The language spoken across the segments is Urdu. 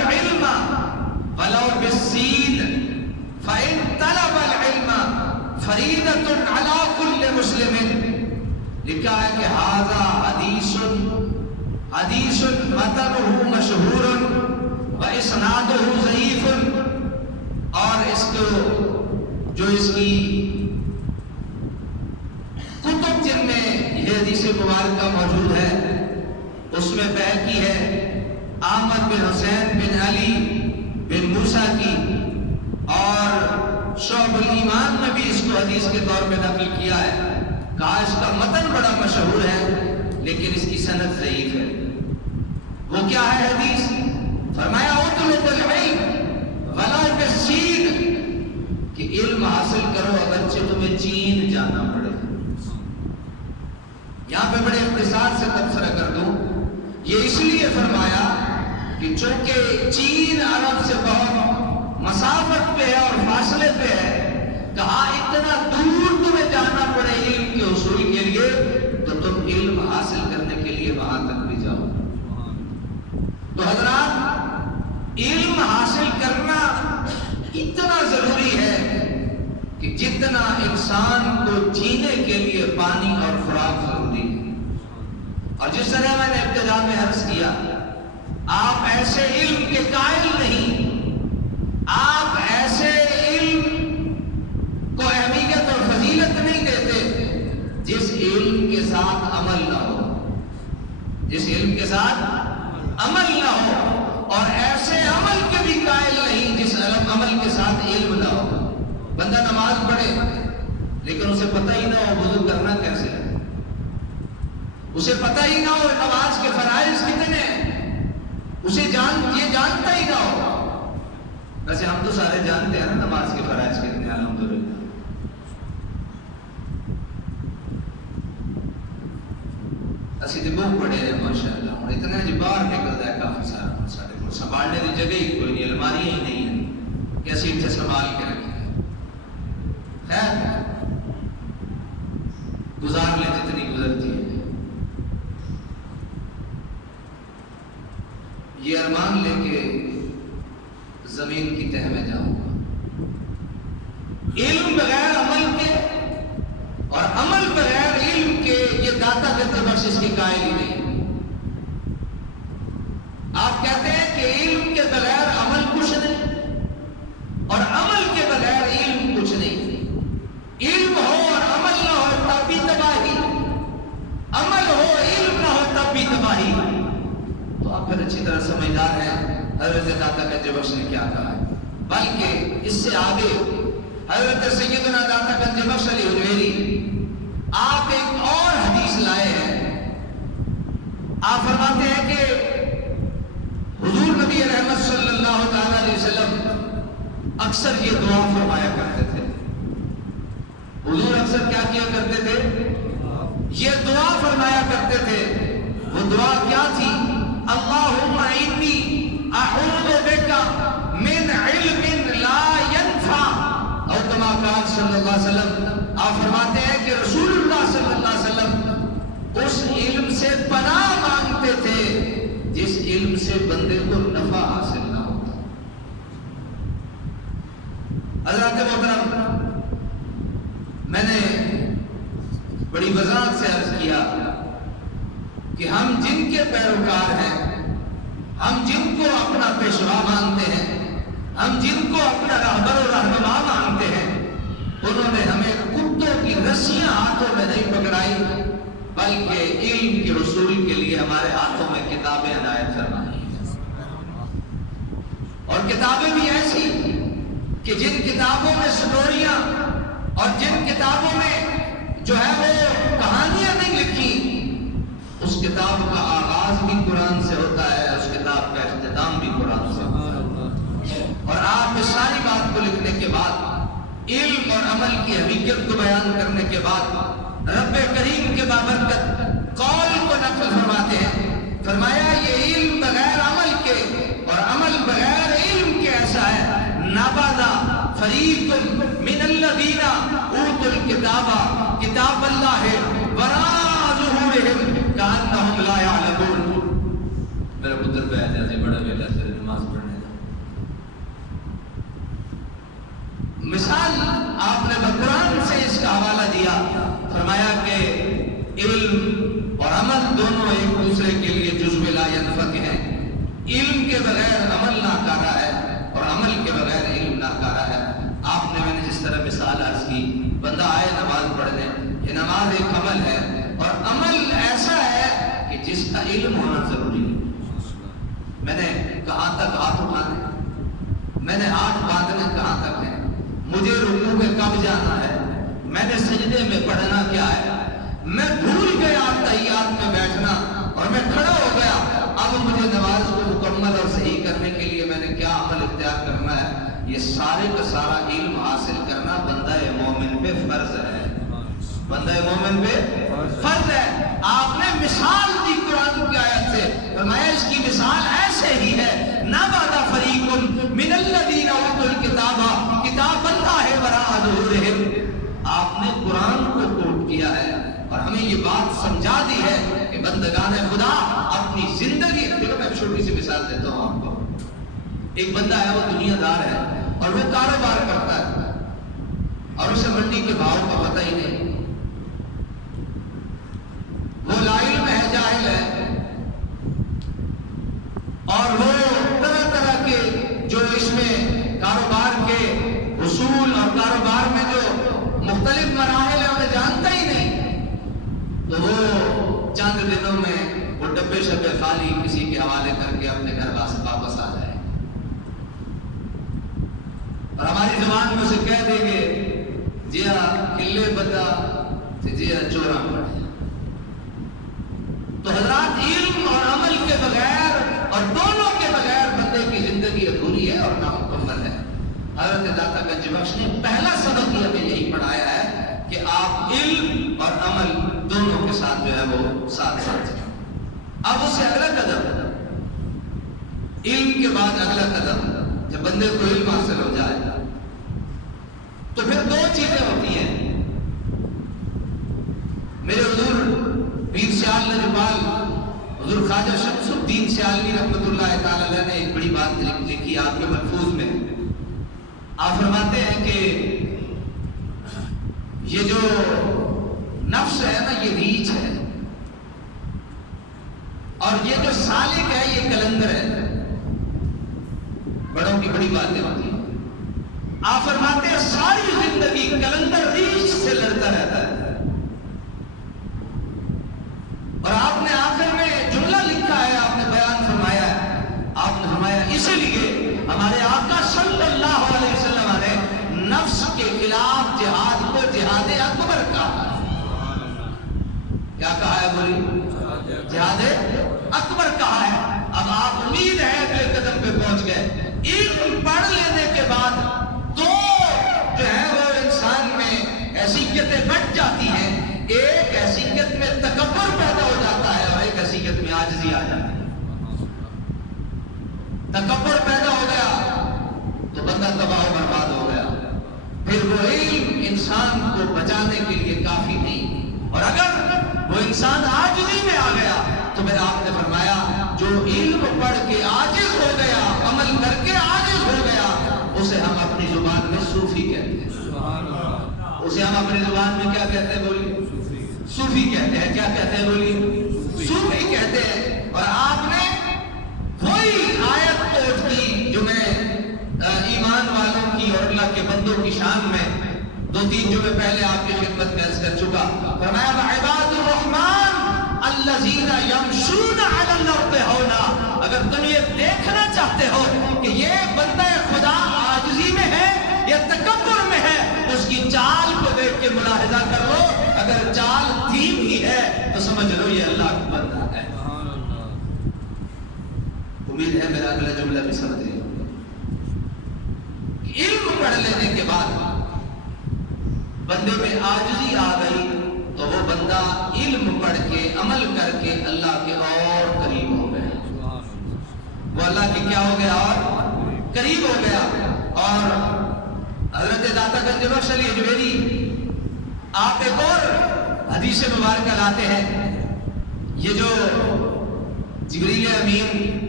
العلم ولو بالسین فإن طلب العلم فریضۃ علی کل مسلم. لکھا ہے کہ ھذا حدیث متنہ مشہور و اسنادہ ضعیف. اور اس کو جو اس کی کتب جن میں یہ حدیث مبارکہ موجود ہے اس میں بیان کی ہے احمد بن حسین بن علی بن موسیٰ کی، اور شعب الایمان میں بھی اس کو حدیث کے طور پہ نقل کیا ہے. کہا اس کا متن بڑا مشہور ہے لیکن اس کی سند ضعیف ہے. وہ کیا ہے حدیث؟ فرمایا اطلب العلم ولا بالسین، کہ علم حاصل کرو اگرچہ تمہیں چین جانا پڑے. یہاں پہ بڑے اختصار سے تبصرہ کر دوں، یہ اس لیے فرمایا کہ چونکہ چین عرب سے بہت مسافت پہ ہے اور فاصلے پہ ہے، کہا اتنا دور تمہیں جانا پڑے علم کے حصول کے لیے تو تم علم حاصل کرنے کے لیے وہاں تک بھی جاؤ. تو حضرات علم حاصل کرنا اتنا ضروری ہے کہ جتنا انسان کو جینے کے لیے پانی اور خوراک ضروری ہے. اور جس طرح میں نے ابتدا میں عرض کیا، آپ ایسے علم کے قائل نہیں، آپ ایسے علم کو اہمیت اور فضیلت نہیں دیتے جس علم کے ساتھ عمل نہ ہو، جس علم کے ساتھ عمل نہ ہو، اور ایسے عمل کے بھی قائل نہیں جس عمل کے ساتھ علم نہ ہو. بندہ نماز پڑھے لیکن اسے پتہ ہی نہ ہو وضو کرنا کیسے ہے، اسے پتہ ہی نہ ہو نماز کے فرائض کتنے ہیں، اسے یہ جانتا ہی نہ ہو. ویسے ہم تو سارے جانتے ہیں نا نماز کے فرائض کتنے، الحمدللہ. اسی تو بہت پڑھے ہیں ماشاءاللہ، اور اتنا جی باہر نکلتا ہے کافی سارا، سارے کو سنبھالنے کی جگہ ہی کوئی نہیں، الماریاں ہی نہیں ہیں کہ اسی اتنے سنبھال کے رکھیں. خیر گزار لیں جتنی گزرتی ہے. یہ ارمان لے کے زمین کی تہ میں جاؤں گا. علم بغیر عمل کے اور عمل بغیر علم کے یہ داتا گنج بخش اس کے قائل ہی نہیں. آپ کہتے ہیں کہ علم کے بغیر عمل کچھ نہیں اور عمل کے بغیر علم کچھ نہیں. علم ہو اور عمل نہ ہو تب بھی تباہی، عمل ہو علم نہ ہو تب بھی تباہی. تو آپ پھر اچھی طرح سمجھدار ہیں حضرت داتا گنج بخش نے کیا کہا ہے. بلکہ اس سے آگے حضرت سیدنا داتا گنج بخش علی حجویری آپ ایک اور حدیث لائے ہیں. آپ فرماتے ہیں کہ حضور نبی رحمت صلی اللہ تعالی علیہ وسلم اکثر یہ دعا فرمایا کرتے تھے. حضور اکثر کیا کیا کرتے تھے؟ یہ دعا فرمایا کرتے تھے. وہ دعا کیا تھی؟ اللہم انی اعوذ بک من علم لا ينفع، اور کما قال صلی اللہ علیہ وسلم. آپ فرماتے ہیں کہ رسول اللہ صلی اللہ علیہ وسلم اس علم سے پناہ مانگتے تھے جس علم سے بندے کو نفع حاصل نہ ہوتا. حضرات محترم، میں نے بڑی وضاحت سے عرض کیا کہ ہم جن کے پیروکار ہیں، ہم جن کو اپنا پیشوا مانتے ہیں، ہم جن کو اپنا رہبر و رہنما مانتے ہیں، انہوں نے ہمیں کتوں کی رسیاں ہاتھوں میں نہیں پکڑائی بلکہ علم کے حصول کے لیے ہمارے ہاتھوں میں کتابیں عنایت فرمائی. اور کتابیں بھی ایسی کہ جن کتابوں میں سٹوریاں اور جن کتابوں میں جو ہے وہ کہانیاں نہیں لکھی، اس کتاب کا آغاز بھی قرآن سے ہوتا ہے، اس کتاب کا اختتام بھی قرآن سے ہوتا ہے. اور آپ اس ساری بات کو لکھنے کے بعد، علم اور عمل کی حقیقت کو بیان کرنے کے بعد، رب کریم کے بابرکت قول کو نقل فرماتے ہیں. فرمایا یہ علم بغیر عمل کے اور عمل بغیر علم کے ایسا ہے، نابادا فریق من الذین اوتوا الکتاب کتاب اللہ وراء ظہورہم کأنہم لا یعلمون. میرا پتر پہ آ جاتے بڑا بیٹا تیرے نماز پڑھنے کیا، فرمایا کہ علم اور عمل دونوں ایک دوسرے کے لیے جزو لا ينفك ہیں۔ علم کے بغیر عمل ناکارہ ہے اور عمل کے بغیر علم ناکارہ ہے۔ آپ نے، میں نے جس طرح مثال عرض کی، بندہ آئے نماز پڑھنے، یہ نماز ایک عمل ہے اور عمل ایسا ہے کہ جس کا علم ہونا ضروری ہے۔ میں نے کہاں تک ہاتھ اٹھانے، میں نے ہاتھ باندھنے کہاں تک ہے، مجھے رکوع میں کب جانا ہے، میں نے سجدے میں پڑھنا کیا ہے، میں بھول گیا تحیات میں بیٹھنا اور میں کھڑا ہو گیا، اب مجھے نماز کو مکمل اور صحیح کرنے کے لیے میں نے کیا عمل اختیار کرنا ہے، یہ سارے کا سارا علم حاصل کرنا بندہ مومن پہ فرض ہے، بندہ مومن پہ فرض ہے۔ آپ نے مثال دی قرآن کی آیت سے، فرمایا اس کی مثال ایسے ہی ہے، نَبَذَ فَرِيقٌ مِّنَ الَّذِينَ أُوتُوا الْكِتَابَ کتاب اللَّهِ وَرَاءَ ظُهُورِهِمْ۔ آپ نے قرآن کو کوٹ کیا ہے اور ہمیں یہ بات سمجھا دی ہے کہ بندگان خدا اپنی زندگی، دیکھو میں چھوٹی سی مثال دیتا ہوں آپ کو۔ ایک بندہ ہے، وہ دنیا دار ہے اور وہ کاروبار کرتا ہے اور اسے منڈی کے بھاؤ کا پتہ ہی نہیں، وہ لا علم ہے، جاہل ہے، اور وہ طرح طرح کے جو اس میں کاروبار کے اصول اور کاروبار میں جو مختلف مراحل ہیں انہیں جانتا ہی نہیں، تو وہ چند دنوں میں وہ ڈبے شبے خالی کسی کے حوالے کر کے اپنے گھر واپس آ جائے اور ہماری زبان میں اسے کہہ دیں گے جی ہاں کلے بتا جی ہاں چورا پڑے۔ تو حضرات علم اور عمل کے بغیر اور دونوں کے بغیر بندے کی زندگی ادھوری ہے اور نامکمل ہے۔ حضرت داتا گنج بخش نے پہلا سبق یہ ہمیں یہی پڑھایا ہے کہ آپ علم اور عمل دونوں کے ساتھ جو ہے وہ ساتھ ساتھ ہیں۔ اب اسے اگلا قدم، علم کے بعد اگلا قدم، جب بندے کو علم حاصل ہو جائے تو پھر دو چیزیں ہوتی ہیں۔ میرے حضور پیر سیال نجبال حضور خواجہ شمس الدین سیالوی رحمۃ اللہ تعالی علیہ نے ایک بڑی بات لکھی آپ کے ملفوظ میں۔ آپ فرماتے ہیں کہ یہ جو نفس ہے نا، یہ ریچھ ہے اور یہ جو سالک ہے یہ کلندر ہے، بڑوں کی بڑی باتیں ہوتی ہیں۔ آپ فرماتے ہیں ساری زندگی کلندر ریچھ سے لڑتا رہتا ہے، اور آپ نے آخر میں جملہ لکھا ہے، آپ نے بیان فرمایا ہے، آپ نے فرمایا اسی لیے ہمارے آقا صلی اللہ علیہ وسلم نے نفس کے خلاف جہاد کو جہاد اکبر کہا۔ کیا کہا ہے بولی؟ جہاد اکبر کہا ہے۔ اب آپ امید ہے کہ قدم پہ پہنچ گئے۔ علم پڑھ لینے کے بعد دو جو ہے وہ انسان میں حیثیتیں بٹ جاتی ہیں، ایک حیثیت میں تکبر پیدا ہو جاتا ہے اور ایک حیثیت میں عاجزی آ جاتی ہے۔ تکبر پیدا ہو گیا تو بندہ تباہ و برباد ہو گیا، پھر وہ علم انسان کو بچانے کے لیے کافی نہیں، اور اگر وہ انسان عاجزی میں آ گیا تو پھر آپ نے فرمایا جو علم پڑھ کے عاجز ہو گیا، عمل کر کے عاجز ہو گیا، اسے ہم اپنی زبان میں صوفی کہتے ہیں۔ اسے ہم اپنی زبان میں کیا کہتے ہیں بولیے؟ صوفی کہتے ہیں۔ کیا کہتے ہیں بولیے؟ صوفی کہتے ہیں۔ اور آپ نے وہی آیت کوٹ کی جو میں ایمان والوں کی اور اللہ کے بندوں کی شان میں دو تین جو میں پہلے آپ کی خدمت میں عرض کر چکا، فرمایا وعباد الرحمن الذین یمشون علی الارض ہونا۔ اگر تم یہ دیکھنا چاہتے ہو کہ یہ بندہ خدا عاجزی میں ہے یا تکبر میں ہے، اس کی چال کو دیکھ کے ملاحظہ کر لو، اگر چال دھیم ہی ہے تو سمجھ لو یہ اللہ کا بندہ ہے۔ امید ہے میرا اگلا جملہ بھی سمجھ رہے ہو۔ علم پڑھ لینے کے بعد بندے میں عاجزی آ گئی تو وہ بندہ علم پڑھ کے عمل کر کے اللہ کے اور قریب ہو گیا، وہ اللہ کے کیا ہو گیا؟ اور قریب ہو گیا۔ اور حضرت داتا گنج بخش علی اجمیری آپ ایک اور حدیث مبارکہ لاتے ہیں، یہ جو جبریل امین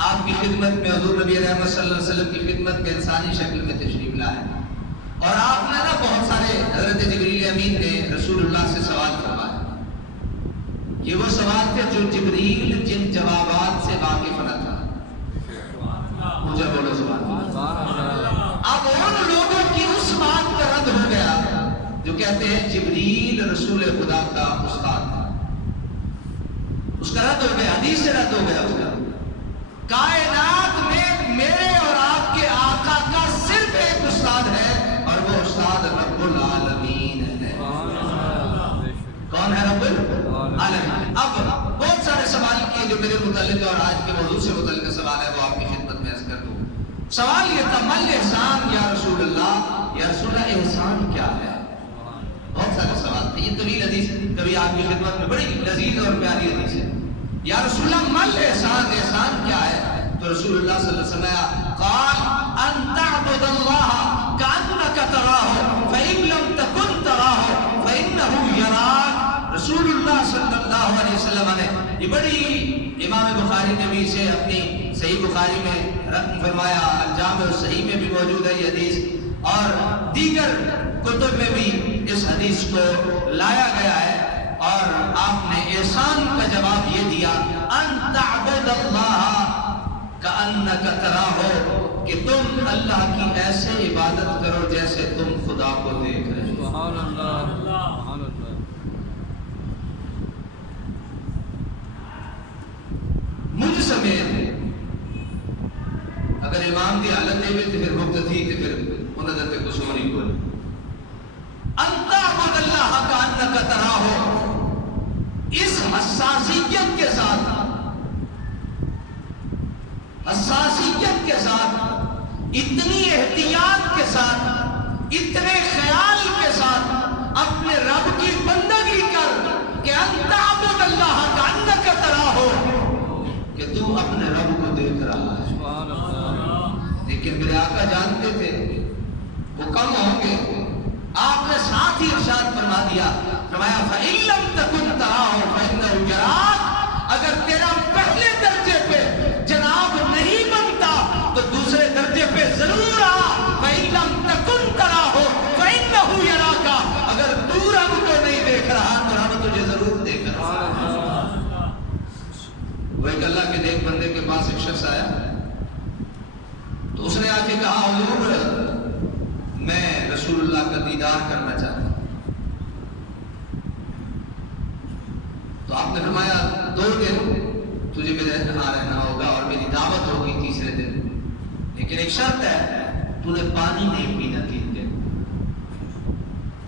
آپ کی خدمت میں حضور نبی رحمت صلی اللہ علیہ وسلم کی خدمت میں انسانی شکل میں تشریف لائے اور آپ نے نا بہت سارے حضرت جبریل امین نے رسول اللہ سے سوال کروایا. یہ وہ سوال تھے جو جبریل جن جوابات سے واقف نہ تھا. مجھے بولو سبحان اللہ. اب ان لوگوں کی اس بات کا رد ہو گیا جو کہتے ہیں جبریل رسول خدا کا استاد تھا. اس کا رد ہو گیا, حدیث سے رد ہو گیا اس کا. کائنات میں میرے اور آپ کے آقا کا صرف ایک استاد ہے اور وہ استاد رب العالمین ہے. کون ہے رب العالمین؟ اب بہت سارے سوال کیے جو میرے متعلق اور آج کے موضوع سے متعلق سوال ہے, وہ آپ کی خدمت میں عرض کر دوں. سوال یہ تھا مل احسان یا رسول اللہ, یا رسول اللہ احسان کیا ہے؟ بہت سارے سوال تھے. یہ طویل حدیث کبھی آپ کی خدمت میں بڑی لذیذ اور پیاری حدیث ہے. یا رسول اللہ مل احسان, احسان کیا ہے؟ تو رسول اللہ صلی اللہ علیہ وسلم قال ان تعبد اللہ کأنک تراہ فإن لم تکن تراہ فإنہ یراک. رسول اللہ صلی اللہ علیہ وسلم نے یہ بڑی, امام بخاری نے بھی اسے اپنی صحیح بخاری میں رقم فرمایا, الجامع الصحیح میں بھی موجود ہے یہ حدیث, اور دیگر کتب میں بھی اس حدیث کو لایا گیا ہے. اور آپ نے احسان کا جواب یہ دیا ان تعبد اللہ کأنک تراہ, کہ تم اللہ کی ایسے عبادت کرو جیسے تم خدا کو دیکھ رہے ہو. سبحان اللہ. مجھ سمیت اگر امام دی حالت دے تو پھر مقتدی تے پھر انہاں دے قصور ہی کوئی. انت عبد اللہ کأنک تراہ, اس حساسیت کے ساتھ, حساسیت کے ساتھ, اتنی احتیاط کے ساتھ, اتنے خیال کے ساتھ اپنے رب کی بندگی کر کہ انت عبد اللہ کأنک تراہ, کہ تو اپنے رب کو دیکھ رہا ہے. لیکن میرے آقا جانتے تھے وہ کم ہوں گے. آپ نے ساتھ ہی ارشاد فرما دیا, فرمایا فَإِن لَمْ تَكُنْ تَرَاهُ فَإِنَّهُ يَرَاكَ. اگر تیرا پہلے درجے پہ جناب نہیں بنتا تو دوسرے درجے پہ ضرور آ. فَإِن لَمْ تَكُنْ تَرَاهُ فَإِنَّهُ يَرَاكَ. اگر تو رب کو نہیں دیکھ رہا تو رب تجھے ضرور دیکھ رہا ہے. وہ ایک اللہ کے نیک بندے کے پاس ایک شخص آیا تو اس نے آ کے کہا حضور میں رسول اللہ کا دیدار کرنا چاہتا ہوں. تو آپ نے فرمایا 2 دن تجھے میرے یہاں رہنا ہوگا اور میری دعوت ہوگی تیسرے دن, لیکن ایک شرط ہے, تو نے پانی نہیں پینا 3 دن.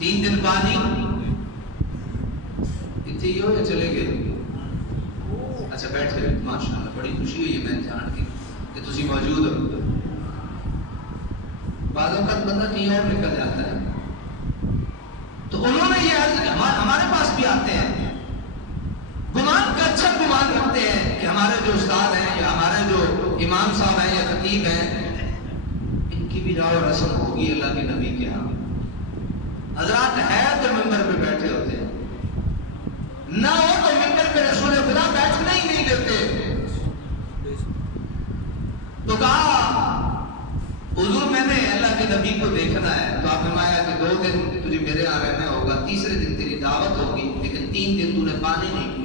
3 دن پانی اتنے ہی ہو یا چلے گئے؟ اچھا بیٹھے, ماشاءاللہ بڑی خوشی ہوئی ہے میں جان کے کہ تسی موجود ہو. بعض اوقات بندہ کہیں اور نکل جاتا ہے. تو انہوں نے یہ عرض کیا, ہمارے پاس بھی آتے ہیں, گمان کا اچھا گمان رکھتے ہیں کہ ہمارے جو استاد ہیں یا ہمارے جو امام صاحب ہیں یا خطیب ہیں, ان کی بھی راہ و رسم ہوگی اللہ کے نبی کے ہاں. حضرات ہے تو ممبر پہ بیٹھے ہوتے ہیں, نہ ہو تو ممبر پہ رسول خدا بیٹھنا ہی نہیں دیتے. تو کہا حضور میں نے اللہ کے نبی کو دیکھنا ہے. تو آپ نے فرمایا کہ 2 دن تجھے میرے یہاں رہنا ہوگا, تیسرے دن تیری دعوت ہوگی, لیکن 3 دن تو نے پانی نہیں پیا.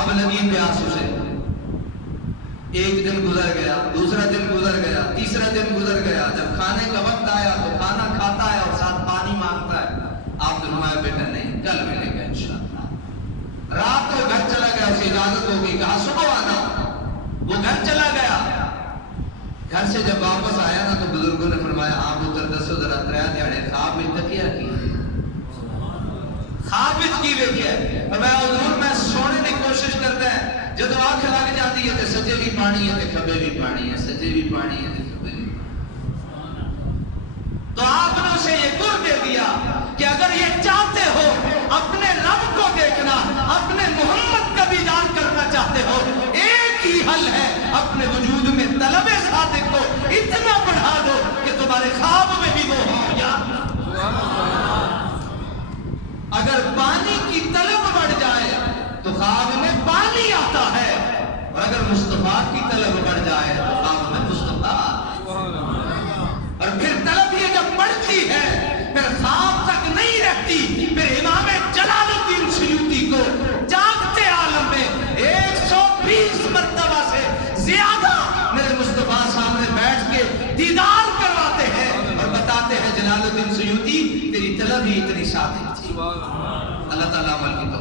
اب لگی پیاس اسے. ایک دن گزر گیا, دوسرا دن گزر گیا, تیسرا دن گزر گیا. جب کھانے کا وقت آیا تو کھانا کھاتا ہے اور ساتھ پانی مانگتا ہے. آپ نے فرمایا بیٹا نہیں, کل ملے گا انشاءاللہ. رات کو گھر چلا گیا, اسے اجازت ہوگی, کہا صبح آنا. وہ گھر چلا گیا. گھر سے جب واپس آیا نا تو بزرگوں نے فرمایا آپ اتر دسو ذرا 3 دیہڑے خواب میں تکیا کی, خواب میں کی ویکھیا. فرمایا حضور میں سونے کی کوشش کرتا ہے, جب آنکھ لگ جاتی ہے تو سجے بھی پانی ہے تو کھبے بھی پانی ہے, سجے بھی پانی ہے تو کھبے بھی. تو آپ نے اسے یہ گر دے دیا کہ اگر یہ چاہتے ہو اپنے رب کو دیکھنا, اپنے محمد کا دیدار کرنا چاہتے ہو, ایک ہی حل ہے, اپنے وجود میں طلب صادق کو اتنا بڑھا دو کہ تمہارے خواب میں بھی وہ ہو. یا اگر پانی کی طلب بڑھ جائے تو خواب میں پانی آتا ہے, اور اگر مصطفیٰ کی طلب بڑھ جائے تو خواب میں مصطفیٰ. بھی اتنی صادق تھی. اللہ تعالیٰ عمل کی توفیق